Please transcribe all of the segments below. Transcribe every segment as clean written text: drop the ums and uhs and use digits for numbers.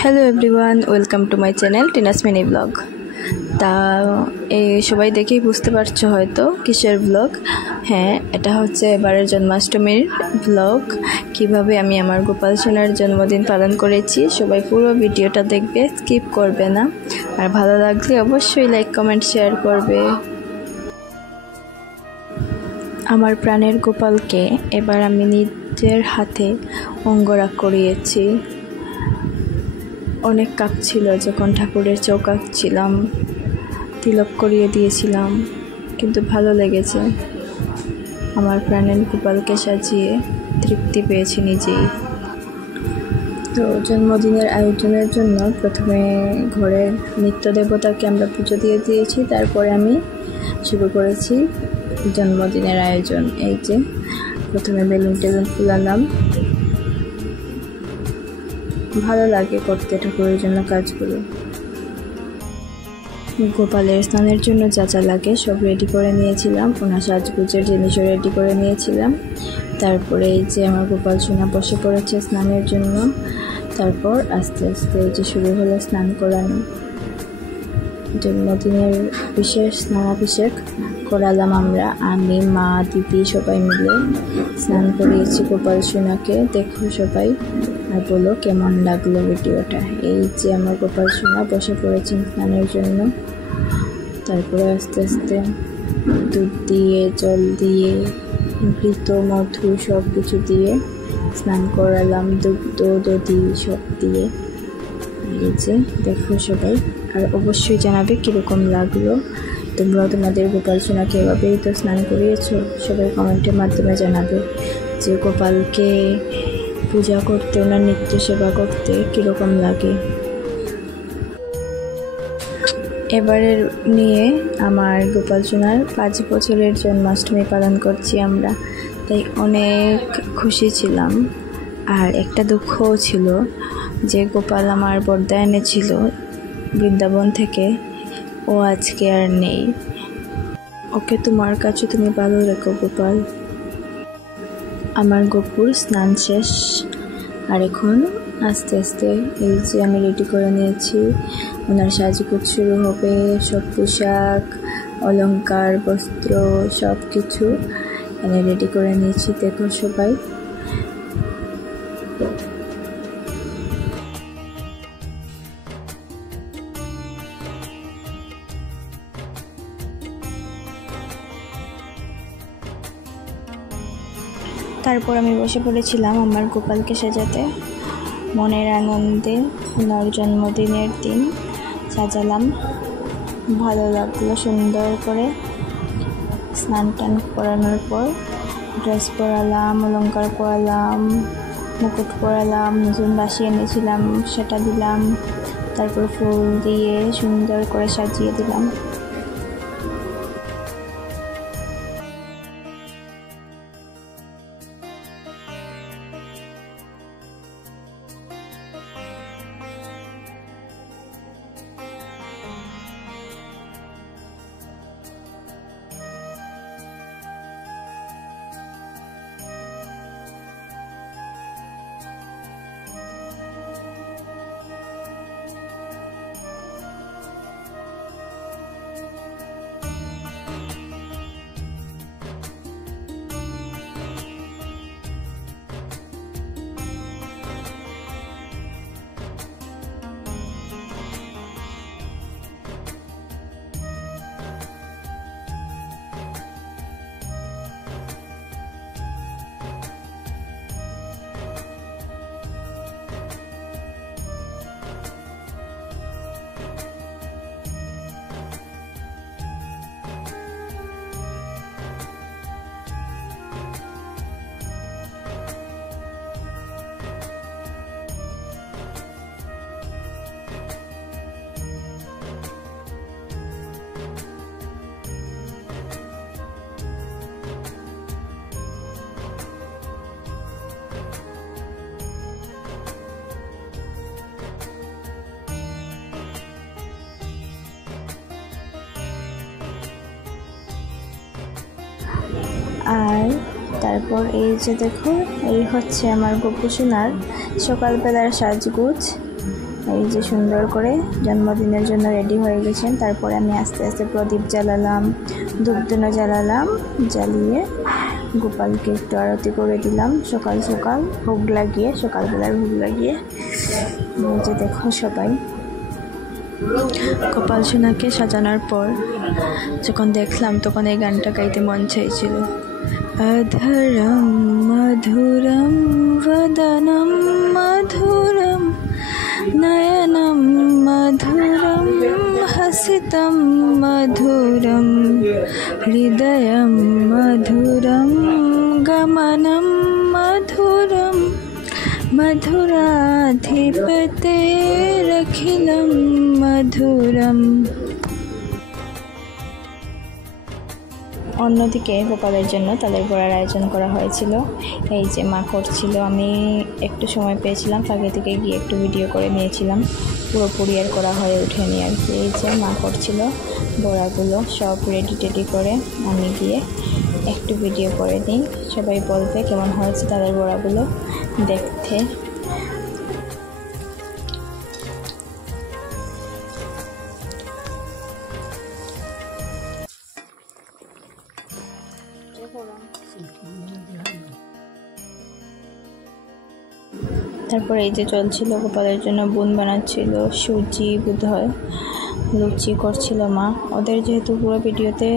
Hello everyone, welcome to my channel Tina's mini blog. তা সবাই দেখেই বুঝতে পারছো হয়তো কিসের ব্লগ। হ্যাঁ, এটা হচ্ছে এবারের জন্মাষ্টমীর ব্লগ, কিভাবে আমি আমার গোপাল সোনার জন্মদিন পালন করেছি। সবাই পুরো ভিডিওটা দেখবে, স্কিপ করবে না। আর ভালো লাগলে অবশ্যই লাইক, কমেন্ট, শেয়ার করবে। আমার প্রাণের গোপালকে এবার আমি নিজের হাতে অঙ্গরাগ করিয়েছি। অনেক কাঁপছিল যখন ঠাকুরের চোখ আঁকছিলাম, তিলক করিয়ে দিয়েছিলাম, কিন্তু ভালো লেগেছে। আমার প্রাণের গোপালকে সাজিয়ে তৃপ্তি পেয়েছি নিজেই। তো জন্মদিনের আয়োজনের জন্য প্রথমে ঘরের নিত্য দেবতাকে আমরা পুজো দিয়ে দিয়েছি, তারপরে আমি শুরু করেছি জন্মদিনের আয়োজন। এই যে প্রথমে বেলুন টেলুন ফুলালাম, ভালো লাগে করতে ঠাকুরের জন্য কাজগুলো। গোপালের স্নানের জন্য যা যা লাগে সব রেডি করে নিয়েছিলাম, ওনার সাজগুজের জিনিসও রেডি করে নিয়েছিলাম। তারপরে এই যে আমার গোপাল সোনা বসে পড়েছে স্নানের জন্য। তারপর আস্তে আস্তে এই যে শুরু হলো স্নান করানো। জন্মদিনের বিশেষ স্নানাভিষেক করালাম আমরা, আমি, মা, দিদি সবাই মিলে স্নান করিয়েছি গোপাল সোনাকে। দেখো সবাই আর বলো কেমন লাগলো ভিডিওটা। এই যে আমার গোপাল সোনা বসে পড়েছেন স্নানের জন্য। তারপরে আস্তে আস্তে দুধ দিয়ে, জল দিয়ে, ঘৃত, মধু সব কিছু দিয়ে স্নান করালাম, দুগ্ধ, দধি সব দিয়ে। এই যে দেখো সবাই, আর অবশ্যই জানাবে কীরকম লাগলো। তোমরাও তোমাদের গোপাল সোনাকে এভাবেই তো স্নান করিয়েছো। সবাই কমেন্টের মাধ্যমে জানাবে যে গোপালকে পূজা করতে, ওনার নিত্য সেবা করতে কীরকম লাগে। এবারের নিয়ে আমার গোপাল সোনার 5 বছরের জন্মাষ্টমী পালন করছি আমরা, তাই অনেক খুশি ছিলাম। আর একটা দুঃখও ছিল যে গোপাল আমার বর্দা এনেছিল বৃন্দাবন থেকে, ও আজকে আর নেই। ওকে তোমার কাছে তুমি ভালো রেখো গোপাল। আমার গোপুর স্নান শেষ, আর এখন আস্তে আস্তে এই যে আমি রেডি করে নিয়েছি, ওনার সাজগোজ শুরু হবে। সব পোশাক, অলংকার, বস্ত্র সব কিছু এনে রেডি করে নিয়েছি। দেখো সবাই, তারপর আমি বসে পড়েছিলাম আমার গোপালকে সাজাতে। মনের আনন্দে ওনার জন্মদিনের দিন সাজালাম, ভালো লাগলো। সুন্দর করে স্নান টান করানোর পর ড্রেস পরালাম, অলংকার পরালাম, মুকুট পরালাম, নতুন বাসি এনেছিলাম সেটা দিলাম, তারপর ফুল দিয়ে সুন্দর করে সাজিয়ে দিলাম। তারপর এই যে দেখো, এই হচ্ছে আমার গপু সোনার সকালবেলার সাজগোজ। এই যে সুন্দর করে জন্মদিনের জন্য রেডি হয়ে গেছেন। তারপরে আমি আস্তে আস্তে প্রদীপ জ্বালালাম, ধূপধুনো জ্বালালাম, জ্বালিয়ে গোপালকে একটু আরতি করে দিলাম সকাল সকাল ভোগ লাগিয়ে, সকালবেলার ভোগ লাগিয়ে। এই যে দেখো সবাই গোপাল সোনাকে সাজানোর পর যখন দেখলাম তখন এই গানটা গাইতে মন চাইছিল। অধরম মধুরম বদনম মধুরম নয়নম মধুরম হসিতম মধুরম হৃদয়ম মধুরম গমনম মধুরম মধুরাধিপতেরখিলম মধুরম। অন্যদিকে গোপালের জন্য তাদের বড়ার আয়োজন করা হয়েছিল। এই যে মা করছিল, আমি একটু সময় পেয়েছিলাম, ফাঁকে থেকে গিয়ে একটু ভিডিও করে নিয়েছিলাম, পুরোপুরি আর করা হয়ে ওঠেনি আর কি। এই যে মা করছিল বড়াগুলো সব রেডি টেডি করে, আমি গিয়ে একটু ভিডিও করে নিই। সবাই বলবে কেমন হয়েছে তাদের বড়াগুলো দেখতে। তারপরে এই যে চলছিল, গোপালের জন্য বুন বানাচ্ছিল, সুজি বোধহয়, লুচি করছিল মা। ওদের যেহেতু পুরো ভিডিওতে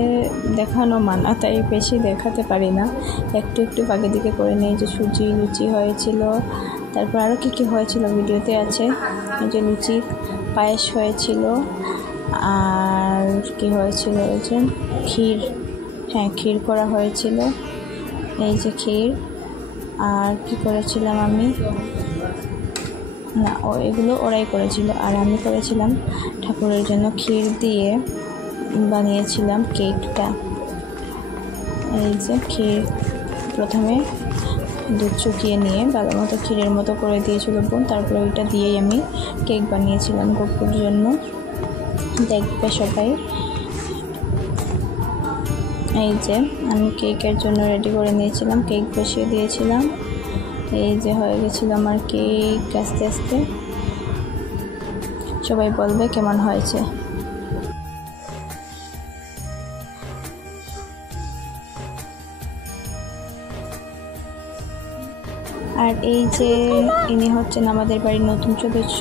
দেখানো মানা, তাই বেশি দেখাতে পারি না, একটু একটু ফাঁকে দিকে করে নিই। যে সুজি লুচি হয়েছিল, তারপর আরও কী হয়েছিল ভিডিওতে আছে। এই যে লুচি, পায়েস হয়েছিল, আর কি হয়েছিল এই যে ক্ষীর, হ্যাঁ ক্ষীর করা হয়েছিল। এই যে ক্ষীর, আর কি করেছিলাম আমি, না এগুলো ওরাই করেছিল, আর আমি করেছিলাম ঠাকুরের জন্য ক্ষীর দিয়ে বানিয়েছিলাম কেকটা। এই যে ক্ষীর, প্রথমে দুধ শুকিয়ে নিয়ে ভালো মতো ক্ষীরের মতো করে দিয়েছিল বোন, তারপরে ওইটা দিয়েই আমি কেক বানিয়েছিলাম গপুর জন্য। দেখবে সবাই। এই যে আমি কেকের জন্য রেডি করে নিয়েছিলাম, কেক বসিয়ে দিয়েছিলাম। এই যে হয়ে গেছিল আমার কেক আস্তে আস্তে। সবাই বলবে কেমন হয়েছে। আর এই যে ইনি হচ্ছেন আমাদের বাড়ির নতুন সদস্য।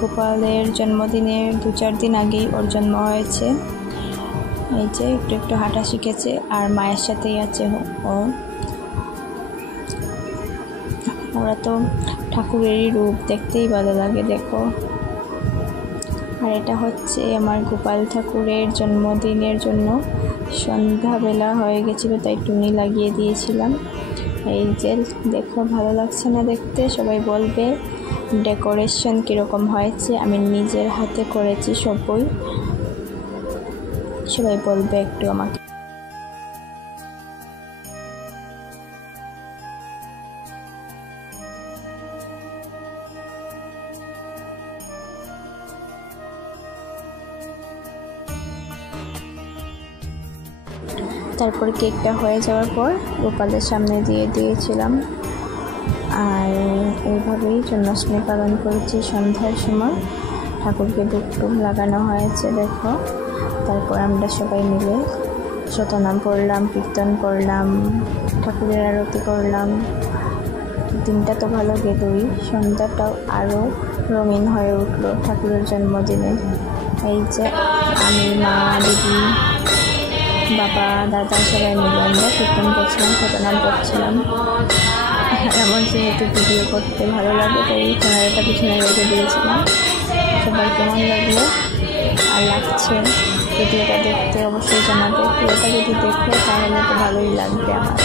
গোপালের জন্মদিনের 2-4 দিন আগেই ওর জন্ম হয়েছে। এই যে একটু একটু হাঁটা শিখেছে, আর মায়ের সাথেই আছে ও। ওরা তো ঠাকুরেরই রূপ, দেখতেই ভালো লাগে দেখো। আর এটা হচ্ছে আমার গোপাল ঠাকুরের জন্মদিনের জন্য সন্ধ্যাবেলা হয়ে গেছিলো, তাই টুনি লাগিয়ে দিয়েছিলাম। এই যে দেখো, ভালো লাগছে না দেখতে? সবাই বলবে ডেকোরেশন কীরকম হয়েছে, আমি নিজের হাতে করেছি সবাই বলবে একটু আমাকে। তারপরে কেকটা হয়ে যাওয়ার পর গোপালের সামনে দিয়ে দিয়েছিলাম। আর এইভাবেই জন্মাষ্টমী পালন করেছি। সন্ধ্যার সময় ঠাকুরকে ধূপ লাগানো হয়েছে দেখো। তারপর আমরা সবাই মিলে শতনাম পড়লাম, কীর্তন করলাম, ঠাকুরের আরতি করলাম। দিনটা তো ভালো গেলই, সন্ধ্যাটাও আরও রঙিন হয়ে উঠলো ঠাকুরের জন্মদিনে। এই যে আমি, মা, দিদি, বাবা, দাদা সবাই মিলে আমরা কীর্তন করছিলাম, শতনাম করছিলাম। আমার যেহেতু ভিডিও করতে ভালো লাগে তাই ক্যামেরাটা পিছনে রেখে দিয়েছিলাম। সবাই কেমন লাগলো আর লাগছে ভিডিওটা দেখতে অবশ্যই জানাবে। ভিডিওটা যদি দেখো তাহলে তো ভালোই লাগবে আমার।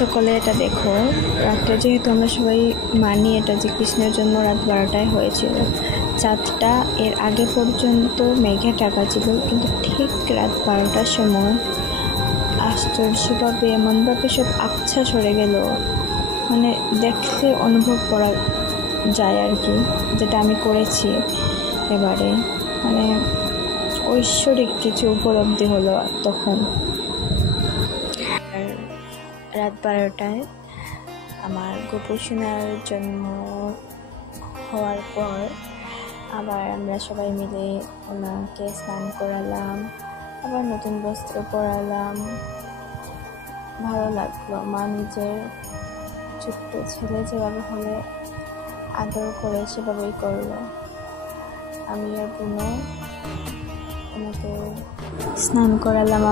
সকলে এটা দেখো, রাত্রে যেহেতু আমরা সবাই মানি এটা যে কৃষ্ণের জন্য রাত 12টায় হয়েছিল। চাঁদটা এর আগে পর্যন্ত মেঘে ঢাকা ছিল, কিন্তু ঠিক রাত 12টার সময় আশ্চর্যভাবে এমনভাবে সব আবছা সরে গেল, মানে দেখলে অনুভব করা যায় আর কি, যেটা আমি করেছি এবারে, মানে ঐশ্বরিক কিছু উপলব্ধি হলো তখন। রাত 12টায় আমার গোপসোনার জন্ম হওয়ার পর আবার আমরা সবাই মিলে ওনাকে স্নান করালাম, আবার নতুন বস্ত্র পরালাম। ভালো লাগলো, মা নিজের ছোট্ট ছেলে যেভাবে হলে আদর করে সেভাবেই করলো। আমি আর বোনও ওনাকে স্নান করালাম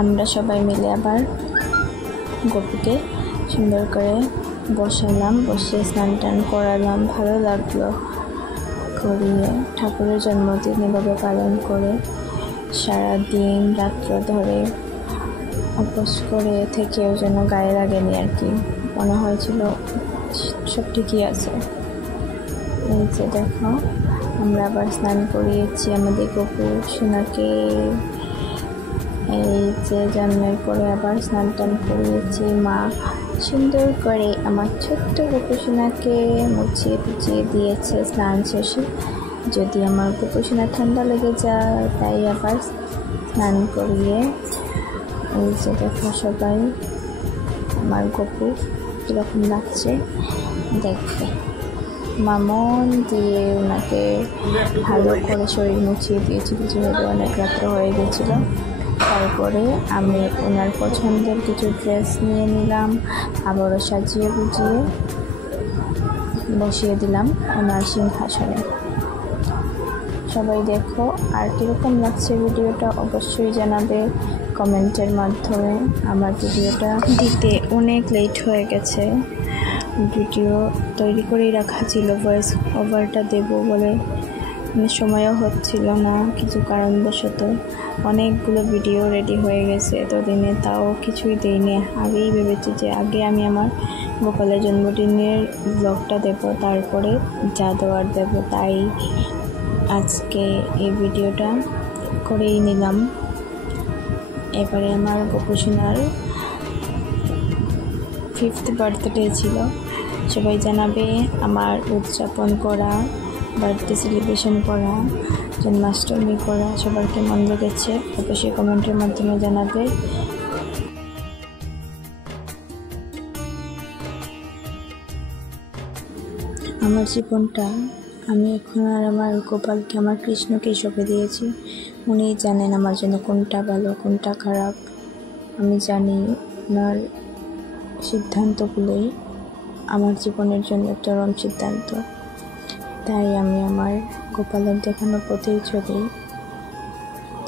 আমরা সবাই মিলে। আবার গোপুকে সুন্দর করে বসালাম, বসে স্নান টান করালাম। ভালো লাগলো করিয়ে। ঠাকুরের জন্মদিন এভাবে পালন করে সারাদিন রাত্র ধরে উপোস করে থেকেও যেন গায়ে লাগেনি আর কি, মনে হয়েছিল সব ঠিকই আছে। এই যে দেখো, আমরা আবার স্নান করিয়েছি আমাদের গোপসোনাকে। এই যে জন্মের পরে আবার স্নান টান করিয়েছি। মা সুন্দর করে আমার ছোট্ট গোপসোনাকে মুছিয়ে পুছিয়ে দিয়েছে স্নান শেষে। যদি আমার গোপসোনা ঠান্ডা লেগে যায় তাই আবার স্নান করিয়ে। এই যে দেখো সবাই আমার গপু কীরকম লাগছে দেখবে। মা মন দিয়ে ওনাকে ভালো করে শরীর মুছিয়ে দিয়েছিল, যেহেতু অনেক রাত্র হয়ে গেছিল। তারপরে আমি ওনার পছন্দের কিছু ড্রেস নিয়ে নিলাম, আবারও সাজিয়ে গুজিয়ে বসিয়ে দিলাম ওনার সিংহাসনে। সবাই দেখো, আর কীরকম লাগছে ভিডিওটা অবশ্যই জানাবে কমেন্টের মাধ্যমে। আমার ভিডিওটা দিতে অনেক লেট হয়ে গেছে, ভিডিও তৈরি করেই রাখা ছিল, ভয়েস ওভারটা দেব বলে সময়ও হচ্ছিল না কিছু কারণবশত। অনেকগুলো ভিডিও রেডি হয়ে গেছে এতদিনে, তাও কিছুই দেইনি। আগেই ভেবেছি যে আগে আমি আমার গোপালের জন্মদিনের ব্লগটা দেব, তারপরে যা দেওয়ার দেব, তাই আজকে এই ভিডিওটা করেই নিলাম। এবারে আমার গোপসোনার 5th বার্থডে ছিল। সবাই জানাবে আমার উদযাপন করা, বার্থডে সেলিব্রেশন করা, জন্মাষ্টমী করা সবার কেমন লেগেছে অবশ্যই কমেন্টের মাধ্যমে জানাবে। আমার জীবনটা আমি এখন আর আমার গোপালকে, আমার কৃষ্ণকে সঁপে দিয়েছি। উনিই জানেন আমার জন্য কোনটা ভালো কোনটা খারাপ। আমি জানি ওনার সিদ্ধান্তগুলোই আমার জীবনের জন্য চরম সিদ্ধান্ত। তাই আমি আমার গোপালের দেখানো পথেই চলি।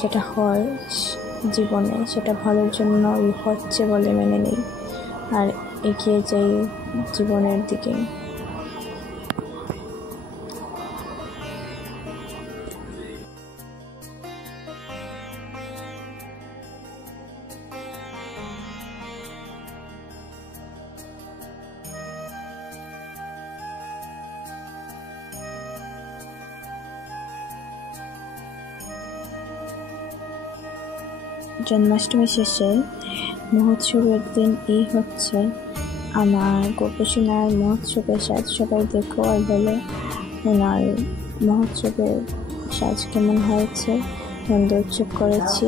যেটা হয় জীবনে সেটা ভালোর জন্যই হচ্ছে বলে মেনে নিই আর এগিয়ে যাই জীবনের দিকে। জন্মাষ্টমী শেষে মহোৎসবের দিন এই হচ্ছে আমার গোপসোনার মহোৎসবের সাজ। সবাই দেখো আর বলো ওনার মহোৎসবের সাজ কেমন হয়েছে। নন্দ উৎসব করেছি,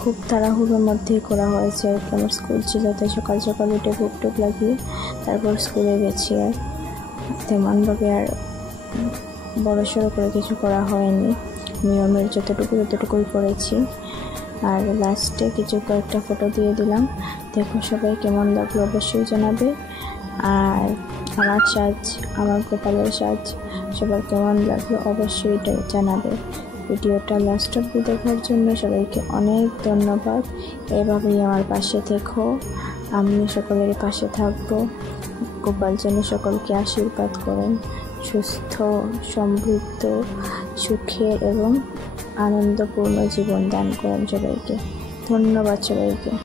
খুব তাড়াহুড়োর মধ্যেই করা হয়েছে। আমার স্কুল ছিল তাই সকাল সকাল উঠে ভোগ টোক লাগিয়ে তারপর স্কুলে গেছি। আর তেমনভাবে আর বড়সড় করে কিছু করা হয়নি, নিয়মের যতটুকুই করেছি। আর লাস্টে কয়েকটা ফটো দিয়ে দিলাম, দেখো সবাই কেমন লাগলো অবশ্যই জানাবে। আর আমার সাজ, আমার গোপালের সাজ সবার কেমন লাগলো অবশ্যই জানাবে। ভিডিওটা লাস্ট অবধি দেখার জন্য সবাইকে অনেক ধন্যবাদ। এভাবেই আমার পাশে থেকো, আমি সকলের পাশে থাকবো। গোপাল যেন সকলকে আশীর্বাদ করেন, সুস্থ সমৃদ্ধ সুখের এবং আনন্দপূর্ণ জীবন দান করেন সবাইকে। ধন্যবাদ সবাইকে।